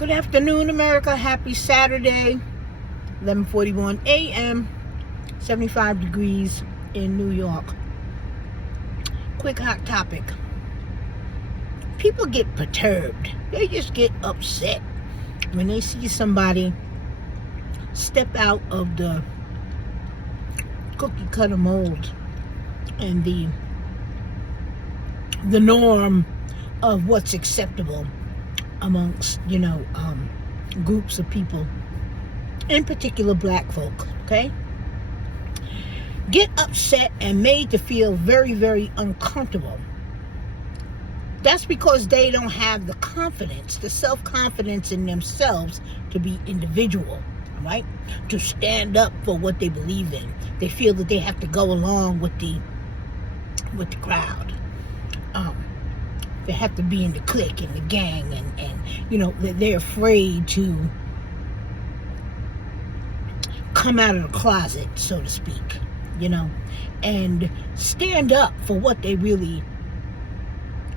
Good afternoon, America. Happy Saturday, 11:41 a.m., 75 degrees in New York. Quick hot topic. People get perturbed. They just get upset when they see somebody step out of the cookie cutter mold and the norm of what's acceptable amongst, groups of people, in particular black folk, okay? Get upset and made to feel very, very uncomfortable. That's because they don't have the confidence, the self-confidence in themselves to be individual, right? To stand up for what they believe in. They feel that they have to go along with the crowd. They have to be in the clique and the gang, and they're afraid to come out of the closet, so to speak, and stand up for what they really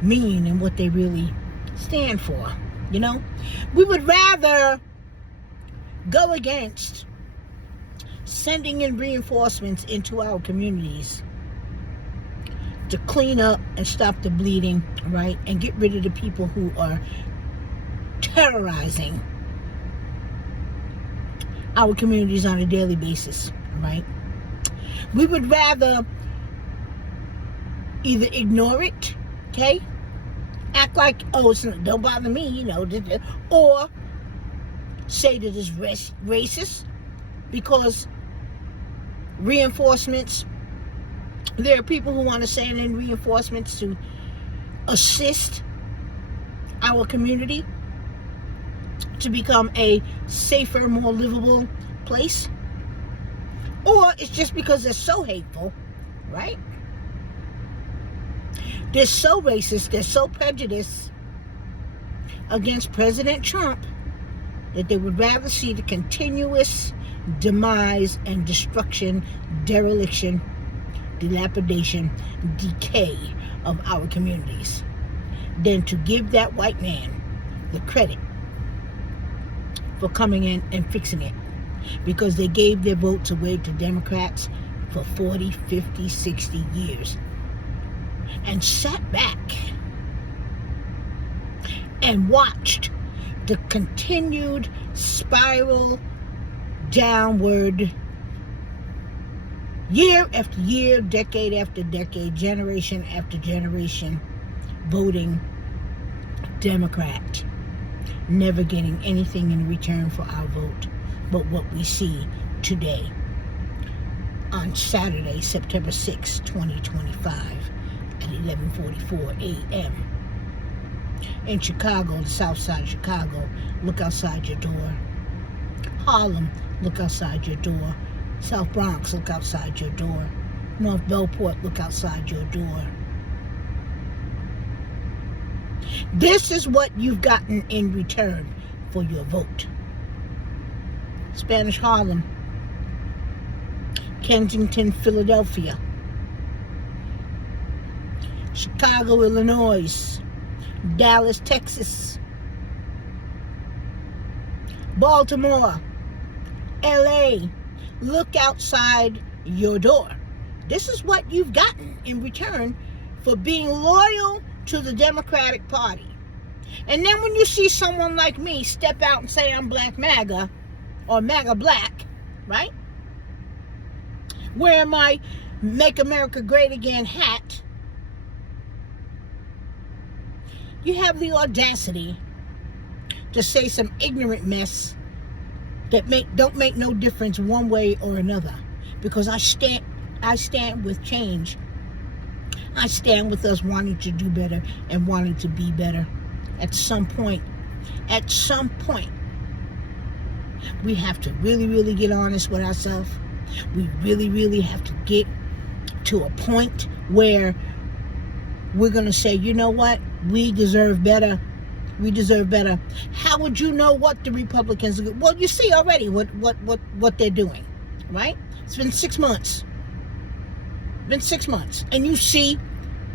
mean and what they really stand for. We would rather go against sending in reinforcements into our communities to clean up and stop the bleeding, right? And get rid of the people who are terrorizing our communities on a daily basis, right? We would rather either ignore it, okay? Act like, don't bother me, or say that it's racist because reinforcements. There are people who want to send in reinforcements to assist our community to become a safer, more livable place. Or it's just because they're so hateful, right? They're so racist, they're so prejudiced against President Trump that they would rather see the continuous demise and destruction, dereliction, dilapidation, decay of our communities than to give that white man the credit for coming in and fixing it, because they gave their votes away to Democrats for 40, 50, 60 years and sat back and watched the continued spiral downward, year after year, decade after decade, generation after generation, voting Democrat, never getting anything in return for our vote but what we see today on Saturday, September 6, 2025 at 11:44 a.m. in Chicago, the south side of Chicago. Look outside your door. Harlem, look outside your door. South Bronx, look outside your door. North Bellport, look outside your door. This is what you've gotten in return for your vote. Spanish Harlem, Kensington, Philadelphia, Chicago, Illinois, Dallas, Texas, Baltimore, LA. Look outside your door. This is what you've gotten in return for being loyal to the Democratic Party. And then when you see someone like me step out and say I'm Black MAGA or MAGA Black, right? Wear my Make America Great Again hat, you have the audacity to say some ignorant mess that don't make no difference one way or another, because I stand with change. I stand with us wanting to do better and wanting to be better. At some point, we have to really, really get honest with ourselves. We really, really have to get to a point where we're going to say, you know what? We deserve better. We deserve better. How would you know what the Republicans are? Well, you see already what they're doing, right? It's been 6 months. And you see,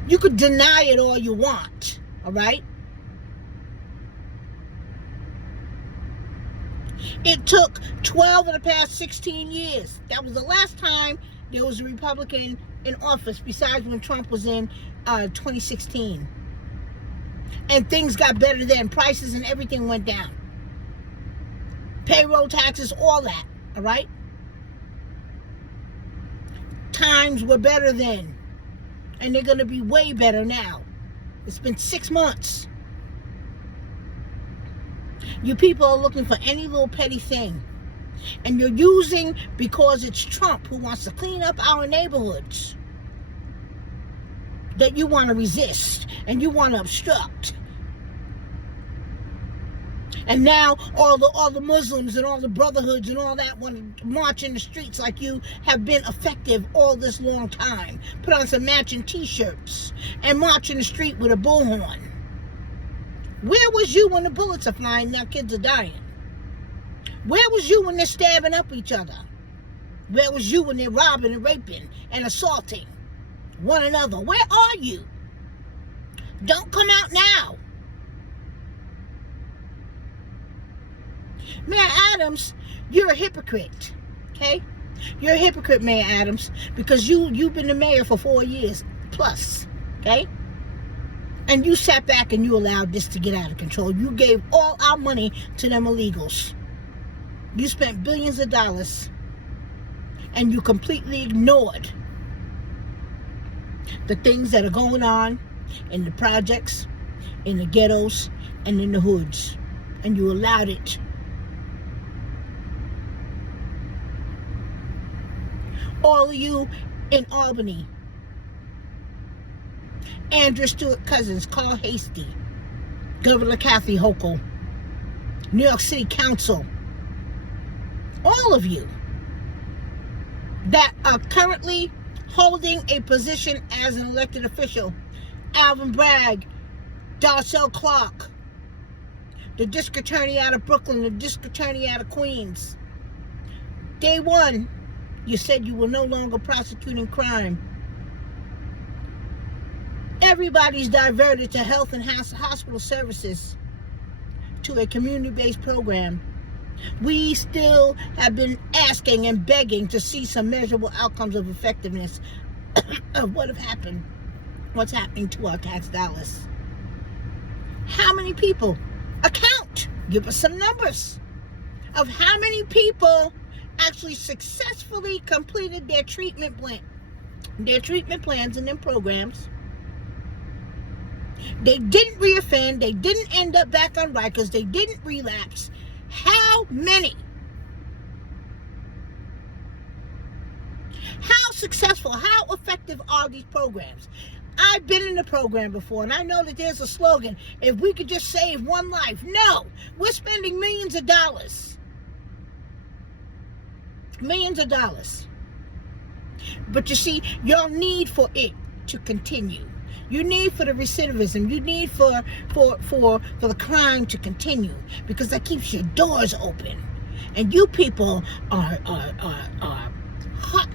you could deny it all you want, all right? It took 12 of the past 16 years. That was the last time there was a Republican in office, besides when Trump was in 2016. And things got better then. Prices and everything went down. Payroll taxes, all that. All right? Times were better then. And they're going to be way better now. It's been 6 months. You people are looking for any little petty thing. And you're using, because it's Trump who wants to clean up our neighborhoods, that you want to resist and you want to obstruct. And now all the Muslims and all the brotherhoods and all that want to march in the streets like you have been effective all this long time. Put on some matching t-shirts and march in the street with a bullhorn. Where was you when the bullets are flying now kids are dying? Where was you when they're stabbing up each other? Where was you when they're robbing and raping and assaulting one another? Where are you? Don't come out now. Mayor Adams, you're a hypocrite, okay? You're a hypocrite, Mayor Adams, because you've been the mayor for 4 years plus, okay? And you sat back and you allowed this to get out of control. You gave all our money to them illegals. You spent billions of dollars and you completely ignored the things that are going on in the projects, in the ghettos, and in the hoods. And you allowed it. All of you in Albany, Andrew Stewart Cousins, Carl Hasty, Governor Kathy Hochul, New York City Council, all of you that are currently holding a position as an elected official, Alvin Bragg, Darcel Clark, the district attorney out of Brooklyn, the district attorney out of Queens. Day one, you said you were no longer prosecuting crime. Everybody's diverted to health and hospital services, to a community-based program. We still have been asking and begging to see some measurable outcomes of effectiveness of what have happened, what's happening to our tax dollars. How many people? Account. Give us some numbers of how many people actually successfully completed their treatment plans and their programs. They didn't reoffend. They didn't end up back on Rikers. They didn't relapse. How many? How successful, how effective are these programs? I've been in the program before, and I know that there's a slogan, if we could just save one life. No, we're spending millions of dollars. Millions of dollars. But you see, your need for it to continue. You need for the recidivism. You need for the crime to continue, because that keeps your doors open. And you people are